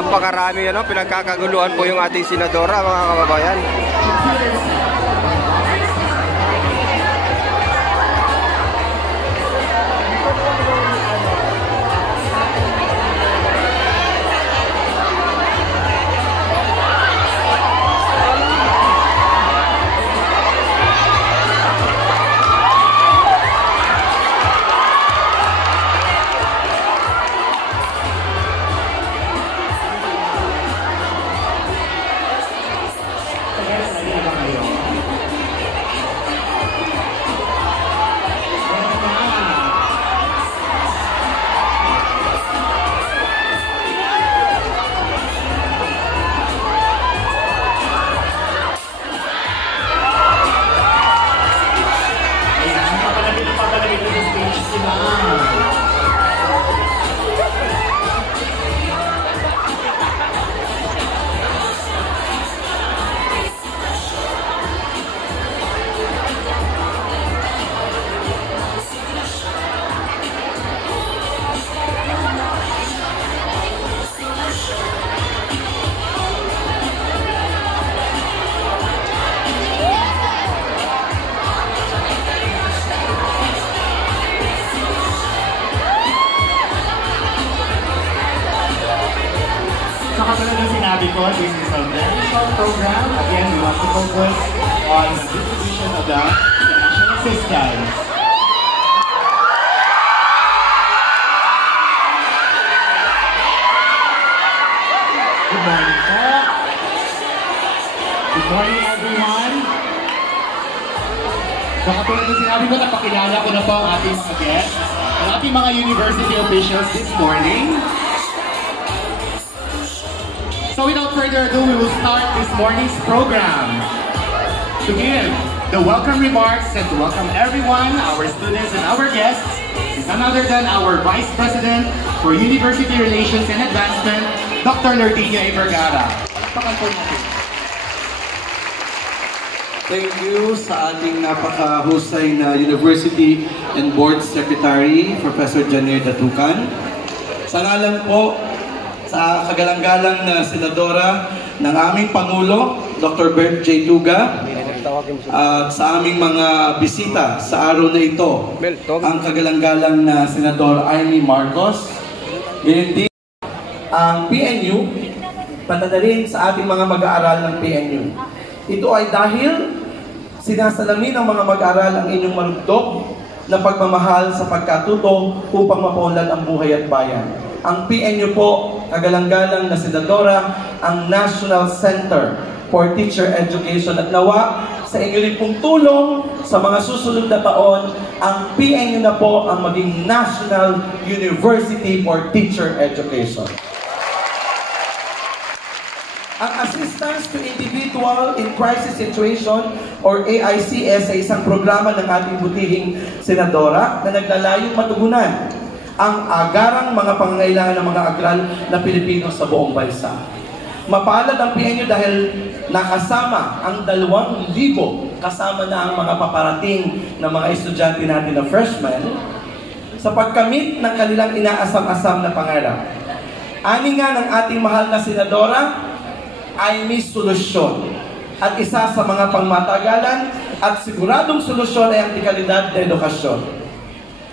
napakarami pinagkakaguluhan po yung ating senadora, mga kababayan. This is a very short program. Again, we want to focus on the distribution of the national assistance. Good morning po. Good morning everyone. So katulad ng sinabi ko, napakilala ko na po ang ating mga guests, ang ating mga university officials this morning. So without further ado, we will start this morning's program. To give the welcome remarks and to welcome everyone, our students and our guests, is none other than our Vice President for University Relations and Advancement, Dr. Lordinio A. Vergara. Thank you sa ating napakahusay na University and Board Secretary, Professor Janir Datucan. Sa ngalan po sa kagalang-galang na senadora ng aming Pangulo, Dr. Bert J. Tuga, at sa aming mga bisita sa araw na ito, ang kagalang-galang na Senador Amy Marcos, ganyan din ang PNU, patadarin sa ating mga mag-aaral ng PNU. Ito ay dahil sinasalamin ng mga mag-aaral ang inyong marugtog na pagmamahal sa pagkatuto upang mapaunlad ang buhay at bayan. Ang PNU po, kagalang-galang na senadora, ang National Center for Teacher Education, at nawa sa inyo rin pong tulong sa mga susunod na taon, ang PNU na po ang maging National University for Teacher Education. Ang Assistance to Individual in Crisis Situation or AICS ay isang programa ng ating butihing senadora na naglalayong matugunan ang agarang mga pangangailangan ng mga agral na Pilipino sa buong bansa. Mapalad ang PNU dahil nakasama ang 2,000 kasama na ang mga paparating na mga estudyante natin na freshmen sa pagkamit ng kanilang inaasam-asam na pangarap. Ani nga ng ating mahal na senadora ay may solusyon. At isa sa mga pangmatagalan at siguradong solusyon ay ang dekalidad na edukasyon.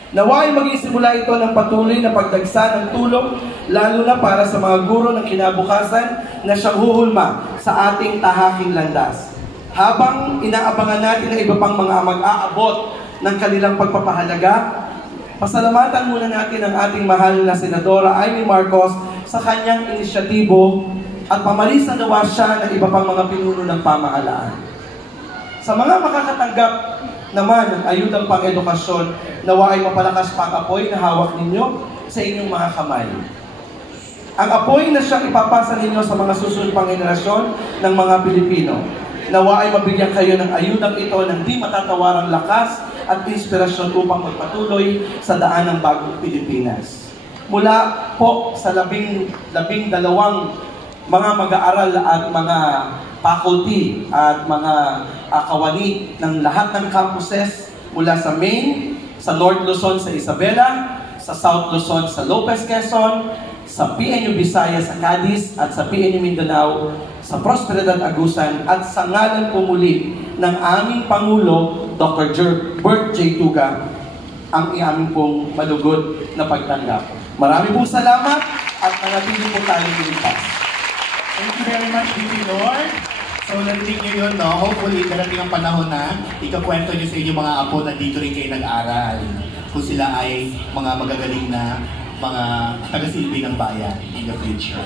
Naway maging simula ito ng patuloy na pagdagsa ng tulong, lalo na para sa mga guro ng kinabukasan na siyang huhulma sa ating tahaking landas. Habang inaabangan natin ang iba pang mga mag-aabot ng kanilang pagpapahalaga, pasalamatan muna natin ang ating mahal na Senadora Amy Marcos sa kanyang inisyatibo at pamalisan nawa siya ng iba pang mga pinuno ng pamahalaan. Sa mga makakatanggap naman ng ayudang pang-edukasyon, nawa ay mapalakas pa ang apoy na hawak ninyo sa inyong mga kamay. Ang apoy na siyang ipapasa ninyo sa mga susunod pang henerasyon ng mga Pilipino. Nawa ay mabigyan kayo ng ayudang ito ng di matatawarang lakas at inspirasyon upang magpatuloy sa daan ng bagong Pilipinas. Mula po sa labing-dalawang mga mag-aaral at mga faculty at mga kawani ng lahat ng campuses mula sa Maine, sa North Luzon sa Isabela, sa South Luzon sa Lopez, Quezon, sa PNU Visayas sa Cadiz at sa PNU Mindanao sa Prosperidad Agusan at sa ngalan po muli ng aming Pangulo, Dr. Bert J. Tuga, ang aming pong malugod na pagtanggap. Marami pong salamat at manatili po tayong ligtas. Thank you very much, VP Lord. So, narinig nyo yun, no? Hopefully, darating ang panahon na ikakwento nyo sa inyong mga apo na dito rin kayo nag-aral. Kung sila ay mga magagaling na mga taga-silbi ng bayan in the future.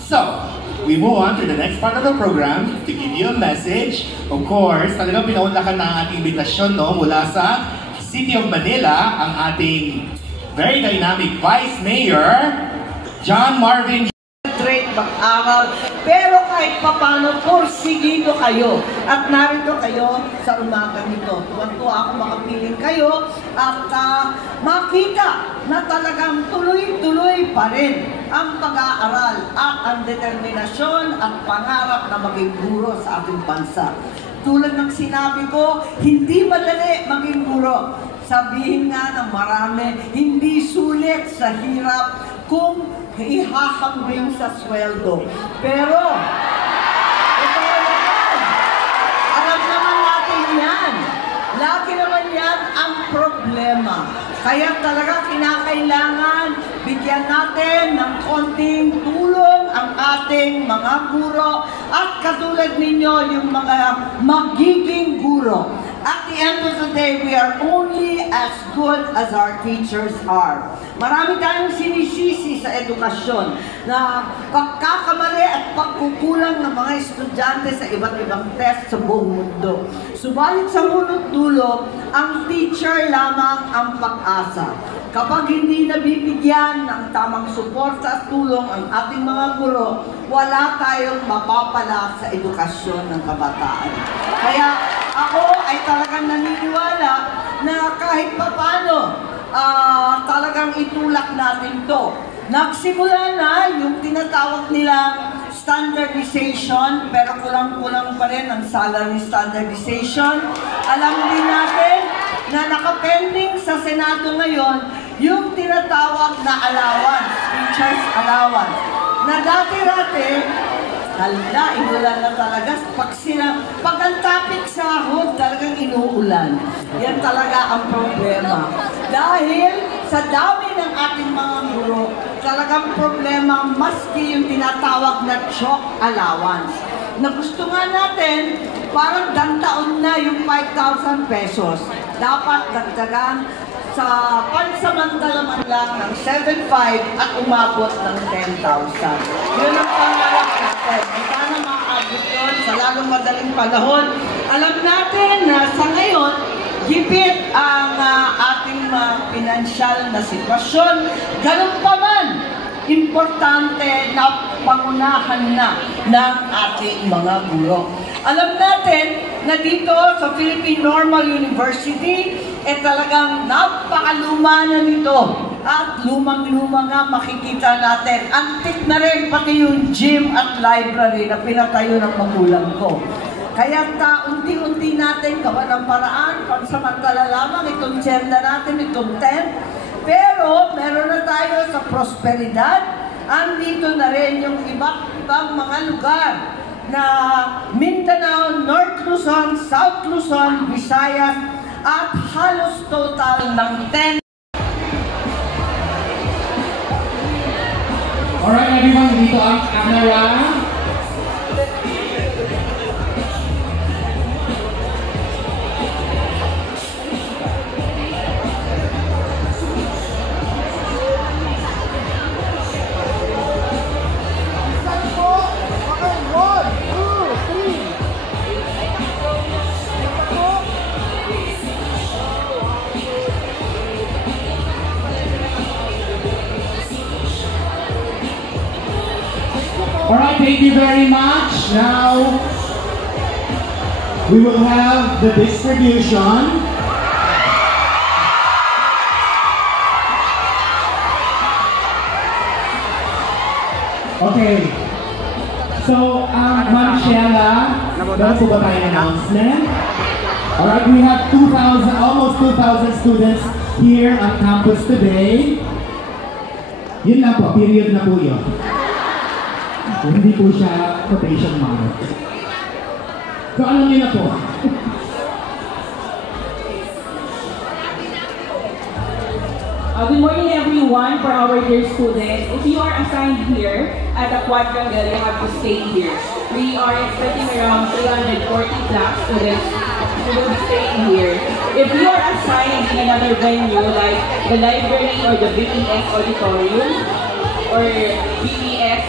So, we move on to the next part of the program to give you a message. Of course, talagang pinaunlakan na ang ating invitasyon, no? Mula sa City of Manila, ang ating very dynamic Vice Mayor, John Marvin. Great mag-aral, pero kahit papano, porsigido kayo. At narito kayo sa umaga nito. Tuwa-tuwa ako makapiling kayo at makita na talagang tuloy-tuloy pa rin ang pag-aaral at ang determinasyon at pangarap na maging guro sa ating bansa. Tulad ng sinabi ko, hindi madali maging guro. Sabihin nga ng marami, hindi sulit sa hirap kung ihahambing sa sweldo. Pero, totoo naman, alam naman natin yan. Lagi naman yan ang problema. Kaya talaga kinakailangan bigyan natin ng konting tulong ang ating mga guro at katulad ninyo yung mga magiging guro. At the end of the day, we are only as good as our teachers are. Marami tayong sinisisi sa edukasyon na pagkakamali at pagkukulang ng mga estudyante sa iba't ibang test sa buong mundo. Subalit sa munot dulo, ang teacher lamang ang pag-asa. Kapag hindi nabibigyan ng tamang suporta at tulong ang ating mga guro, wala tayong mapapala sa edukasyon ng kabataan. Kaya ako ay talagang naniniwala na kahit papano, talagang itulak natin to. Nagsimula na yung tinatawag nilang standardization, pero kulang-kulang pa rin ang salary standardization. Alam din natin na nakapending sa Senado ngayon yung tinatawag na allowance, teacher's allowance, na dati-dati, hala, inulan na talaga. Pag ang topic sahod, talagang inuulan. Yan talaga ang problema. Dahil sa dami ng ating mga guro, talagang problema maski yung tinatawag na chalk allowance. Na gusto nga natin, parang dantaon na yung 5,000 pesos. Dapat dagdagan sa pansamantala man lang ng 7,500 at umabot ng 10,000. Yun ang pangarap natin. Sana makaabot yun sa lalong madaling panahon. Alam natin na sa ngayon, gipit ang ating pinansyal na sitwasyon. Ganun pa man, importante na pangunahan na ng ating mga guro. Alam natin na dito sa Philippine Normal University, talagang napakaluma na nito. At lumang-luma nga makikita natin. Antik na rin pati yung gym at library na pinatayo ng magulang ko. Kaya unti-unti natin gawa ng paraan, pansamantala lamang itong gender natin, itong tent. Pero meron na tayo sa prosperidad. Andito na rin yung iba't ibang mga lugar na Mindanao, North Luzon, South Luzon, Visayas, at halos total ng 10. Alright everyone, dito ang camera. Alright, thank you very much. Now, we will have the distribution. Okay. So, Ma'am Sheila, meron po ba tayong announcement? Alright, we have almost 2,000 students here on campus today. Yun lang po, period na po yun. Hindi po siya quotation mark. So alam niyo na po. Good morning everyone for our dear students. If you are assigned here at the quadrangle, you have to stay here. We are expecting around 340 plus students who will be staying here. If you are assigned in another venue like the library or the BPS auditorium or BPS,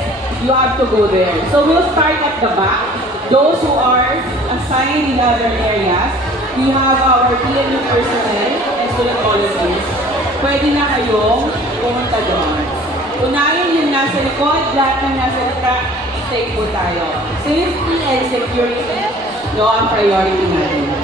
you have to go there. So we'll start at the back. Those who are assigned in other areas, we have our PMU personnel and student volunteers. Pwede na kayong pumunta doon. Unahin yung nasa likod, lahat ng nasa likod, stay po tayo. Safety and security, no, ang priority natin.